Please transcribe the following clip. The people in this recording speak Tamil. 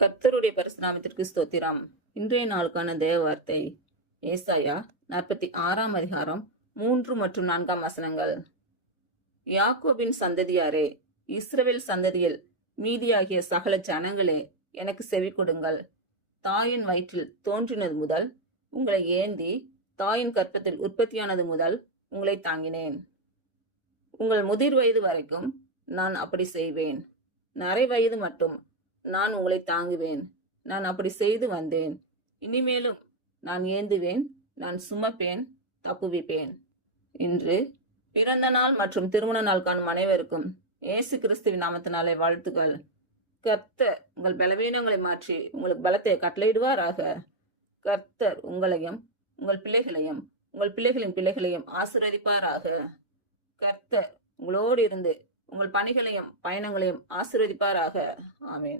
கர்த்தருடைய பரிசுநாமத்திற்கு ஸ்தோத்திரம். இன்றைய நாளுக்கான தேவ வார்த்தை ஏசாயா 46ஆம் அதிகாரம் 3 மற்றும் 4ஆம் வசனங்கள். யாக்கோபின் சந்ததியாரே, இஸ்ரவேல் சந்ததியில் மீதியாகிய சகல ஜனங்களே, எனக்கு செவி கொடுங்கள். தாயின் வயிற்றில் தோன்றினது முதல் உங்களை ஏந்தி, தாயின் கற்பத்தில் உற்பத்தியானது முதல் உங்களை தாங்கினேன். உங்கள் முதிர் வயது வரைக்கும் நான் அப்படி செய்வேன். நரை வயது மட்டும் நான் உங்களை தாங்குவேன். நான் அப்படி செய்து வந்தேன். இனிமேலும் நான் ஏந்துவேன், நான் சுமப்பேன், தப்புவிப்பேன். இன்று பிறந்த நாள் மற்றும் திருமண நாள் காணும் அனைவருக்கும் இயேசு கிறிஸ்துவின் நாமத்தினாலே வாழ்த்துக்கள். கர்த்தர் உங்கள் பலவீனங்களை மாற்றி உங்களுக்கு பலத்தை கட்டளையிடுவாராக. கர்த்தர் உங்களையும் உங்கள் பிள்ளைகளையும் உங்கள் பிள்ளைகளின் பிள்ளைகளையும் ஆசீர்வதிப்பாராக. கர்த்தர் உங்களோடு இருந்து உங்கள் பணிகளையும் பயணங்களையும் ஆசீர்வதிப்பாராக. ஆமென்.